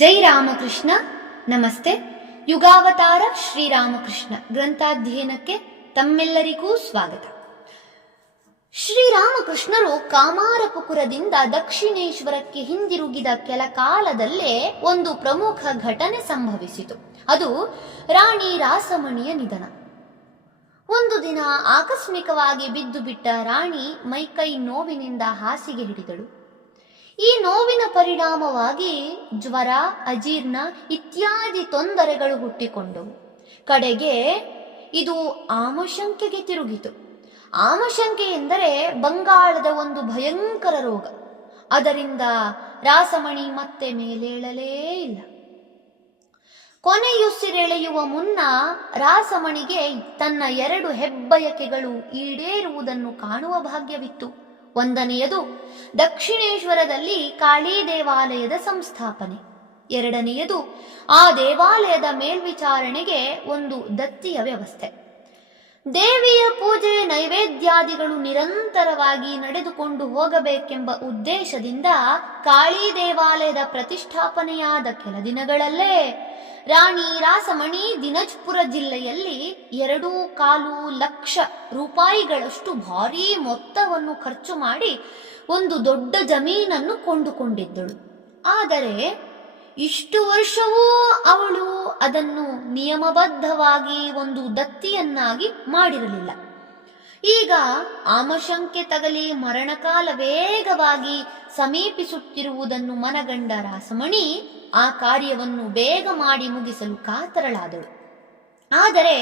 ಜೈ ರಾಮಕೃಷ್ಣ. ನಮಸ್ತೆ. ಯುಗಾವತಾರ ಶ್ರೀರಾಮಕೃಷ್ಣ ಗ್ರಂಥಾಧ್ಯಯನಕ್ಕೆ ತಮ್ಮೆಲ್ಲರಿಗೂ ಸ್ವಾಗತ. ಶ್ರೀರಾಮಕೃಷ್ಣರು ಕಾಮಾರಪುಕುರದಿಂದ ದಕ್ಷಿಣೇಶ್ವರಕ್ಕೆ ಹಿಂದಿರುಗಿದ ಕೆಲ ಕಾಲದಲ್ಲೇ ಒಂದು ಪ್ರಮುಖ ಘಟನೆ ಸಂಭವಿಸಿತು. ಅದು ರಾಣಿ ರಾಸಮಣಿಯ ನಿಧನ. ಒಂದು ದಿನ ಆಕಸ್ಮಿಕವಾಗಿ ಬಿದ್ದು ಬಿಟ್ಟ ರಾಣಿ ಮೈಕೈ ನೋವಿನಿಂದ ಹಾಸಿಗೆ ಹಿಡಿದಳು. ಈ ನೋವಿನ ಪರಿಣಾಮವಾಗಿ ಜ್ವರ, ಅಜೀರ್ಣ ಇತ್ಯಾದಿ ತೊಂದರೆಗಳು ಹುಟ್ಟಿಕೊಂಡವು. ಕಡೆಗೆ ಇದು ಆಮಶಂಕೆಗೆ ತಿರುಗಿತು. ಆಮಶಂಕೆ ಎಂದರೆ ಬಂಗಾಳದ ಒಂದು ಭಯಂಕರ ರೋಗ. ಅದರಿಂದ ರಾಸಮಣಿ ಮತ್ತೆ ಮೇಲೇಳಲೇ ಇಲ್ಲ. ಕೊನೆಯುಸಿರೆಳೆಯುವ ಮುನ್ನ ರಾಸಮಣಿಗೆ ತನ್ನ 2 ಹೆಬ್ಬಯಕೆಗಳು ಈಡೇರುವುದನ್ನು ಕಾಣುವ ಭಾಗ್ಯವಿತ್ತು. ಒಂದನೆಯದು ದಕ್ಷಿಣೇಶ್ವರದಲ್ಲಿ ಕಾಳಿ ದೇವಾಲಯದ ಸಂಸ್ಥಾಪನೆ. ಎರಡನೆಯದು ಆ ದೇವಾಲಯದ ಮೇಲ್ವಿಚಾರಣೆಗೆ ಒಂದು ದತ್ತಿಯ ವ್ಯವಸ್ಥೆ. ದೇವಿಯ ಪೂಜೆ, ನೈವೇದ್ಯಾದಿಗಳು ನಿರಂತರವಾಗಿ ನಡೆದುಕೊಂಡು ಹೋಗಬೇಕೆಂಬ ಉದ್ದೇಶದಿಂದ ಕಾಳಿ ದೇವಾಲಯದ ಪ್ರತಿಷ್ಠಾಪನೆಯಾದ ಕೆಲ ದಿನಗಳಲ್ಲೇ ರಾಣಿ ರಾಸಮಣಿ ದಿನಜ್ಪುರ ಜಿಲ್ಲೆಯಲ್ಲಿ 2.25 ಲಕ್ಷ ರೂಪಾಯಿಗಳಷ್ಟು ಭಾರೀ ಮೊತ್ತವನ್ನು ಖರ್ಚು ಮಾಡಿ ಒಂದು ದೊಡ್ಡ ಜಮೀನನ್ನು ಕೊಂಡುಕೊಂಡಿದ್ದಳು. ಆದರೆ ಇಷ್ಟು ವರ್ಷವೂ ಅವಳು ಅದನ್ನು ನಿಯಮಬದ್ಧವಾಗಿ ಒಂದು ದತ್ತಿಯನ್ನಾಗಿ ಮಾಡಿರಲಿಲ್ಲ. ಈಗ ಆಮಶಂಕೆ ತಗಲಿ ಮರಣಕಾಲ ವೇಗವಾಗಿ ಸಮೀಪಿಸುತ್ತಿರುವುದನ್ನು ಮನಗಂಡ ರಾಸಮಣಿ ಆ ಕಾರ್ಯವನ್ನು ಬೇಗ ಮಾಡಿ ಮುಗಿಸಲು ಕಾತರಳಾದಳು. ಆದರೆ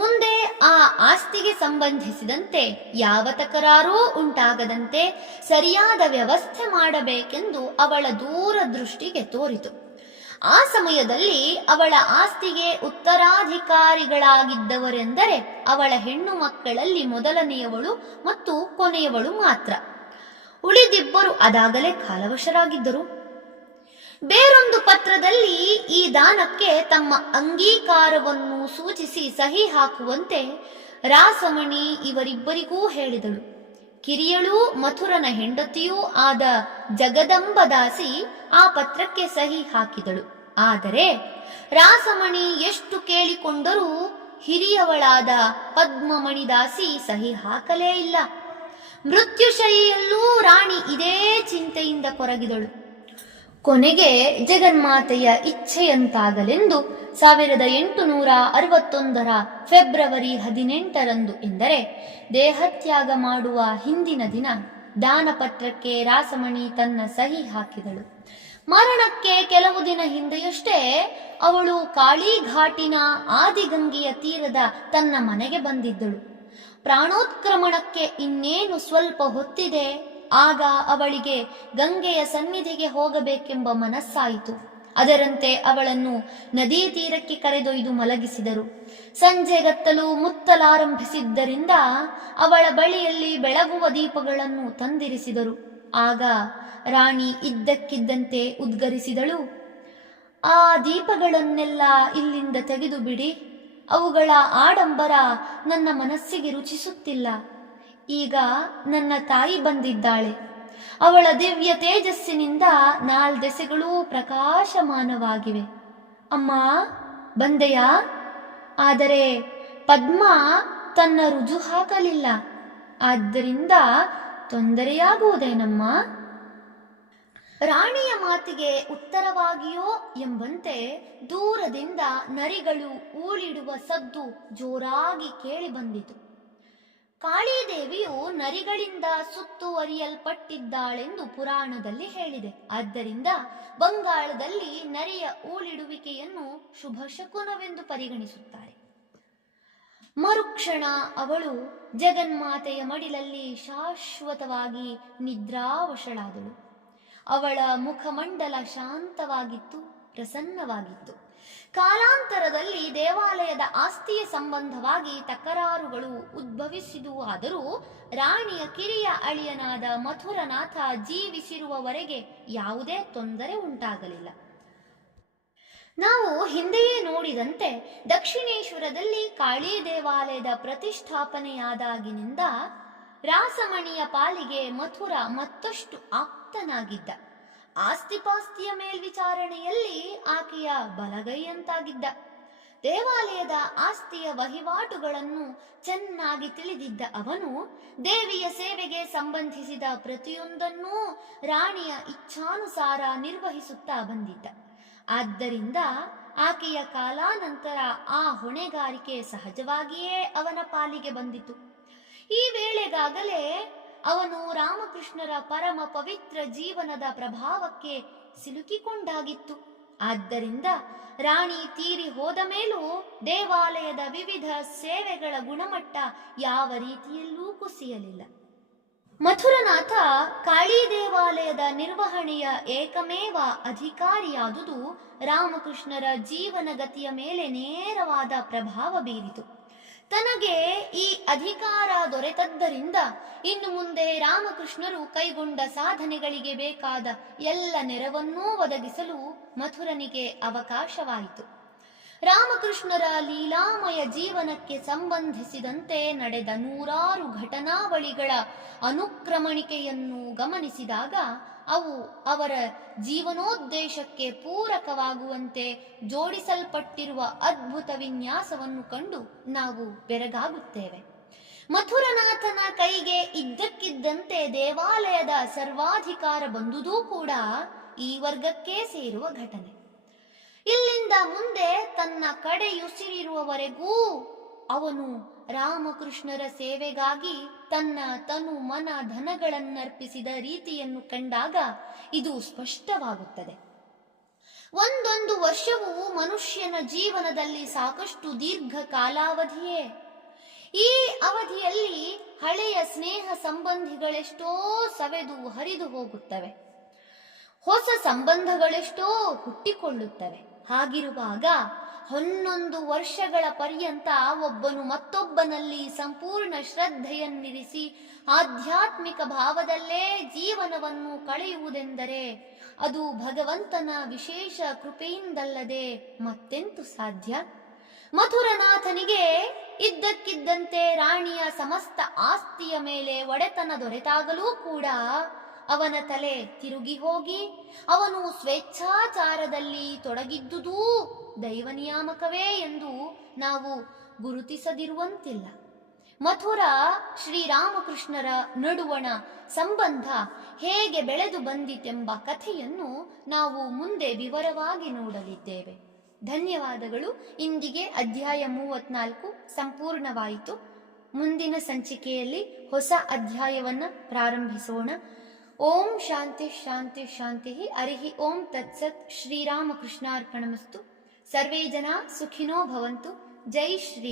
ಮುಂದೆ ಆ ಆಸ್ತಿಗೆ ಸಂಬಂಧಿಸಿದಂತೆ ಯಾವ ತಕರಾರೂ ಉಂಟಾಗದಂತೆ ಸರಿಯಾದ ವ್ಯವಸ್ಥೆ ಮಾಡಬೇಕೆಂದು ಅವಳ ದೂರದೃಷ್ಟಿಗೆ ತೋರಿತು. ಆ ಸಮಯದಲ್ಲಿ ಅವಳ ಆಸ್ತಿಗೆ ಉತ್ತರಾಧಿಕಾರಿಗಳಾಗಿದ್ದವರೆಂದರೆ ಅವಳ ಹೆಣ್ಣು ಮಕ್ಕಳಲ್ಲಿ ಮೊದಲನೆಯವಳು ಮತ್ತು ಕೊನೆಯವಳು ಮಾತ್ರ. ಉಳಿದಿಬ್ಬರು ಅದಾಗಲೇ ಕಾಲವಶರಾಗಿದ್ದರು. ಬೇರೊಂದು ಪತ್ರದಲ್ಲಿ ಈ ದಾನಕ್ಕೆ ತಮ್ಮ ಅಂಗೀಕಾರವನ್ನು ಸೂಚಿಸಿ ಸಹಿ ಹಾಕುವಂತೆ ರಾಸಮಣಿ ಇವರಿಬ್ಬರಿಗೂ ಹೇಳಿದಳು. ಕಿರಿಯಳೂ ಮಥುರನ ಹೆಂಡತಿಯೂ ಆದ ಜಗದಂಬದಾಸಿ ಆ ಪತ್ರಕ್ಕೆ ಸಹಿ ಹಾಕಿದಳು. ಆದರೆ ರಾಸಮಣಿ ಎಷ್ಟು ಕೇಳಿಕೊಂಡರೂ ಹಿರಿಯವಳಾದ ಪದ್ಮಮಣಿದಾಸಿ ಸಹಿ ಹಾಕಲೇ ಇಲ್ಲ. ಮೃತ್ಯುಶೈಯಲ್ಲೂ ರಾಣಿ ಇದೇ ಚಿಂತೆಯಿಂದ ಕೊರಗಿದಳು. ಕೊನೆಗೆ ಜಗನ್ಮಾತೆಯ ಇಚ್ಛೆಯಂತಾಗಲೆಂದು 1861 ಫೆಬ್ರವರಿ 18 ಎಂದರೆ ದೇಹತ್ಯಾಗ ಮಾಡುವ ಹಿಂದಿನ ದಿನ ದಾನಪತ್ರಕ್ಕೆ ರಾಸಮಣಿ ತನ್ನ ಸಹಿ ಹಾಕಿದಳು. ಮರಣಕ್ಕೆ ಕೆಲವು ದಿನ ಹಿಂದೆಯಷ್ಟೇ ಅವಳು ಕಾಳಿಘಾಟಿನ ಆದಿಗಂಗೆಯ ತೀರದ ತನ್ನ ಮನೆಗೆ ಬಂದಿದ್ದಳು. ಪ್ರಾಣೋತ್ಕ್ರಮಣಕ್ಕೆ ಇನ್ನೇನು ಸ್ವಲ್ಪ ಹೊತ್ತಿದೆ. ಆಗ ಅವಳಿಗೆ ಗಂಗೆಯ ಸನ್ನಿಧಿಗೆ ಹೋಗಬೇಕೆಂಬ ಮನಸ್ಸಾಯಿತು. ಅದರಂತೆ ಅವಳನ್ನು ನದಿ ತೀರಕ್ಕೆ ಕರೆದೊಯ್ದು ಮಲಗಿಸಿದರು. ಸಂಜೆಗತ್ತಲು ಮುತ್ತಲಾರಂಭಿಸಿದ್ದರಿಂದ ಅವಳ ಬಳಿಯಲ್ಲಿ ಬೆಳಗುವ ದೀಪಗಳನ್ನು ತಂದಿರಿಸಿದರು. ಆಗ ರಾಣಿ ಇದ್ದಕ್ಕಿದ್ದಂತೆ ಉದ್ಗರಿಸಿದಳು, ಆ ದೀಪಗಳನ್ನೆಲ್ಲ ಇಲ್ಲಿಂದ ತೆಗೆದು ಬಿಡಿ. ಅವುಗಳ ಆಡಂಬರ ನನ್ನ ಮನಸ್ಸಿಗೆ ರುಚಿಸುತ್ತಿಲ್ಲ. ಈಗ ನನ್ನ ತಾಯಿ ಬಂದಿದ್ದಾಳೆ. ಅವಳ ದಿವ್ಯ ತೇಜಸ್ಸಿನಿಂದ 4 ದೆಸೆಗಳೂ ಪ್ರಕಾಶಮಾನವಾಗಿವೆ. ಅಮ್ಮ, ಬಂದೆಯಾ? ಆದರೆ ಪದ್ಮ ತನ್ನ ರುಜು ಹಾಕಲಿಲ್ಲ. ಆದ್ದರಿಂದ ತೊಂದರೆಯಾಗುವುದೇನಮ್ಮ? ರಾಣಿಯ ಮಾತಿಗೆ ಉತ್ತರವಾಗಿಯೋ ಎಂಬಂತೆ ದೂರದಿಂದ ನರಿಗಳು ಊಳಿಡುವ ಸದ್ದು ಜೋರಾಗಿ ಕೇಳಿ ಬಂದಿತು. ಕಾಳಿದೇವಿಯು ನರಿಗಳಿಂದ ಸುತ್ತುವರಿಯಲ್ಪಟ್ಟಿದ್ದಾಳೆಂದು ಪುರಾಣದಲ್ಲಿ ಹೇಳಿದೆ. ಆದ್ದರಿಂದ ಬಂಗಾಳದಲ್ಲಿ ನರಿಯ ಊಳಿಡುವಿಕೆಯನ್ನು ಶುಭ ಶಕುನವೆಂದು ಪರಿಗಣಿಸುತ್ತಾರೆ. ಮರುಕ್ಷಣ ಅವಳು ಜಗನ್ಮಾತೆಯ ಮಡಿಲಲ್ಲಿ ಶಾಶ್ವತವಾಗಿ ನಿದ್ರಾವಶಳಾದಳು. ಅವಳ ಮುಖಮಂಡಲ ಶಾಂತವಾಗಿತ್ತು, ಪ್ರಸನ್ನವಾಗಿತ್ತು. ಕಾಲಾಂತರದಲ್ಲಿ ದೇವಾಲಯದ ಆಸ್ತಿಯ ಸಂಬಂಧವಾಗಿ ತಕರಾರುಗಳು ಉದ್ಭವಿಸಿದುವಾದರೂ ರಾಣಿಯ ಕಿರಿಯ ಅಳಿಯನಾದ ಮಥುರನಾಥ ಜೀವಿಸಿರುವವರೆಗೆ ಯಾವುದೇ ತೊಂದರೆ ಉಂಟಾಗಲಿಲ್ಲ. ನಾವು ಹಿಂದೆಯೇ ನೋಡಿದಂತೆ ದಕ್ಷಿಣೇಶ್ವರದಲ್ಲಿ ಕಾಳಿ ದೇವಾಲಯದ ಪ್ರತಿಷ್ಠಾಪನೆಯಾದಾಗಿನಿಂದ ರಾಸಮಣಿಯ ಪಾಲಿಗೆ ಮಥುರ ಮತ್ತಷ್ಟು ಆಪ್ತನಾಗಿದ್ದ. ಆಸ್ತಿಪಾಸ್ತಿಯ ಮೇಲ್ವಿಚಾರಣೆಯಲ್ಲಿ ಆಕೆಯ ಬಲಗೈಯಂತಾಗಿದ್ದ. ದೇವಾಲಯದ ಆಸ್ತಿಯ ವಹಿವಾಟುಗಳನ್ನು ಚೆನ್ನಾಗಿ ತಿಳಿದಿದ್ದ ಅವನು ದೇವಿಯ ಸೇವೆಗೆ ಸಂಬಂಧಿಸಿದ ಪ್ರತಿಯೊಂದನ್ನೂ ರಾಣಿಯ ಇಚ್ಛಾನುಸಾರ ನಿರ್ವಹಿಸುತ್ತಾ ಬಂದಿದ್ದ. ಆದ್ದರಿಂದ ಆಕೆಯ ಕಾಲಾನಂತರ ಆ ಹೊಣೆಗಾರಿಕೆ ಸಹಜವಾಗಿಯೇ ಅವನ ಪಾಲಿಗೆ ಬಂದಿತು. ಈ ವೇಳೆಗಾಗಲೇ ಅವನು ರಾಮಕೃಷ್ಣರ ಪರಮ ಪವಿತ್ರ ಜೀವನದ ಪ್ರಭಾವಕ್ಕೆ ಸಿಲುಕಿಕೊಂಡಾಗಿತ್ತು. ಆದ್ದರಿಂದ ರಾಣಿ ತೀರಿ ಹೋದ ಮೇಲೂ ದೇವಾಲಯದ ವಿವಿಧ ಸೇವೆಗಳ ಗುಣಮಟ್ಟ ಯಾವ ರೀತಿಯಲ್ಲೂ ಕುಸಿಯಲಿಲ್ಲ. ಮಥುರನಾಥ ಕಾಳಿ ದೇವಾಲಯದ ನಿರ್ವಹಣೆಯ ಏಕಮೇವ ಅಧಿಕಾರಿಯಾದುದು ರಾಮಕೃಷ್ಣರ ಜೀವನಗತಿಯ ಮೇಲೆ ನೇರವಾದ ಪ್ರಭಾವ ಬೀರಿತು. ತನಗೆ ಈ ಅಧಿಕಾರ ದೊರೆತದ್ದರಿಂದ ಇನ್ನು ಮುಂದೆ ರಾಮಕೃಷ್ಣರು ಕೈಗೊಂಡ ಸಾಧನೆಗಳಿಗೆ ಬೇಕಾದ ಎಲ್ಲ ನೆರವನ್ನೂ ಒದಗಿಸಲು ಮಥುರನಿಗೆ ಅವಕಾಶವಾಯಿತು. ರಾಮಕೃಷ್ಣರ ಲೀಲಾಮಯ ಜೀವನಕ್ಕೆ ಸಂಬಂಧಿಸಿದಂತೆ ನಡೆದ ನೂರಾರು ಘಟನಾವಳಿಗಳ ಅನುಕ್ರಮಣಿಕೆಯನ್ನು ಗಮನಿಸಿದಾಗ ಅವು ಅವರ ಜೀವನೋದ್ದೇಶಕ್ಕೆ ಪೂರಕವಾಗುವಂತೆ ಜೋಡಿಸಲ್ಪಟ್ಟಿರುವ ಅದ್ಭುತ ವಿನ್ಯಾಸವನ್ನು ಕಂಡು ನಾವು ಬೆರಗಾಗುತ್ತೇವೆ. ಮಥುರನಾಥನ ಕೈಗೆ ಇದ್ದಕ್ಕಿದ್ದಂತೆ ದೇವಾಲಯದ ಸರ್ವಾಧಿಕಾರ ಬಂದುದೂ ಕೂಡ ಈ ವರ್ಗಕ್ಕೆ ಸೇರುವ ಘಟನೆ. ಇಲ್ಲಿಂದ ಮುಂದೆ ತನ್ನ ಕಡೆಯುಸಿರಿರುವವರೆಗೂ ಅವನು ರಾಮಕೃಷ್ಣರ ಸೇವೆಗಾಗಿ ತನ್ನ ತನು ಮನ ಧನಗಳನ್ನರ್ಪಿಸಿದ ರೀತಿಯನ್ನು ಕಂಡಾಗ ಇದು ಸ್ಪಷ್ಟವಾಗುತ್ತದೆ. ಒಂದೊಂದು ವರ್ಷವೂ ಮನುಷ್ಯನ ಜೀವನದಲ್ಲಿ ಸಾಕಷ್ಟು ದೀರ್ಘ ಕಾಲಾವಧಿಯೇ. ಈ ಅವಧಿಯಲ್ಲಿ ಹಳೆಯ ಸ್ನೇಹ ಸಂಬಂಧಿಗಳೆಷ್ಟೋ ಸವೆದು ಹರಿದು ಹೋಗುತ್ತವೆ, ಹೊಸ ಸಂಬಂಧಗಳೆಷ್ಟೋ ಹುಟ್ಟಿಕೊಳ್ಳುತ್ತವೆ. ಹಾಗಿರುವಾಗ 11 ವರ್ಷಗಳ ಪರ್ಯಂತ ಒಬ್ಬನು ಮತ್ತೊಬ್ಬನಲ್ಲಿ ಸಂಪೂರ್ಣ ಶ್ರದ್ಧೆಯನ್ನಿರಿಸಿ ಆಧ್ಯಾತ್ಮಿಕ ಭಾವದಲ್ಲೇ ಜೀವನವನ್ನು ಕಳೆಯುವುದೆಂದರೆ ಅದು ಭಗವಂತನ ವಿಶೇಷ ಕೃಪೆಯಿಂದಲ್ಲದೆ ಮತ್ತೆಂತು ಸಾಧ್ಯ? ಮಥುರನಾಥನಿಗೆ ಇದ್ದಕ್ಕಿದ್ದಂತೆ ರಾಣಿಯ ಸಮಸ್ತ ಆಸ್ತಿಯ ಮೇಲೆ ಒಡೆತನ ದೊರೆತಾಗಲೂ ಕೂಡ ಅವನ ತಲೆ ತಿರುಗಿ ಹೋಗಿ ಅವನು ಸ್ವೇಚ್ಛಾಚಾರದಲ್ಲಿ ತೊಡಗಿದ್ದುದೂ ದೈವನಿಯಾಮಕವೇ ಎಂದು ನಾವು ಗುರುತಿಸದಿರುವಂತಿಲ್ಲ. ಮಥುರ ಶ್ರೀರಾಮಕೃಷ್ಣರ ನಡುವಣ ಸಂಬಂಧ ಹೇಗೆ ಬೆಳೆದು ಬಂದಿತೆಂಬ ಕಥೆಯನ್ನು ನಾವು ಮುಂದೆ ವಿವರವಾಗಿ ನೋಡಲಿದ್ದೇವೆ. ಧನ್ಯವಾದಗಳು. ಇಂದಿಗೆ ಅಧ್ಯಾಯ 34 ಸಂಪೂರ್ಣವಾಯಿತು. ಮುಂದಿನ ಸಂಚಿಕೆಯಲ್ಲಿ ಹೊಸ ಅಧ್ಯಾಯವನ್ನು ಪ್ರಾರಂಭಿಸೋಣ. ಓಂ ಶಾಂತಿ ಶಾಂತಿ ಶಾಂತಿ. ಹರಿ ಓಂ ತತ್ಸತ್. ಶ್ರೀರಾಮಕೃಷ್ಣಾರ್ಪಣಮಸ್ತು. ಸರ್ವೇ ಜನ ಸುಖಿನೋ ಭವಂತು. ಜೈ ಶ್ರೀ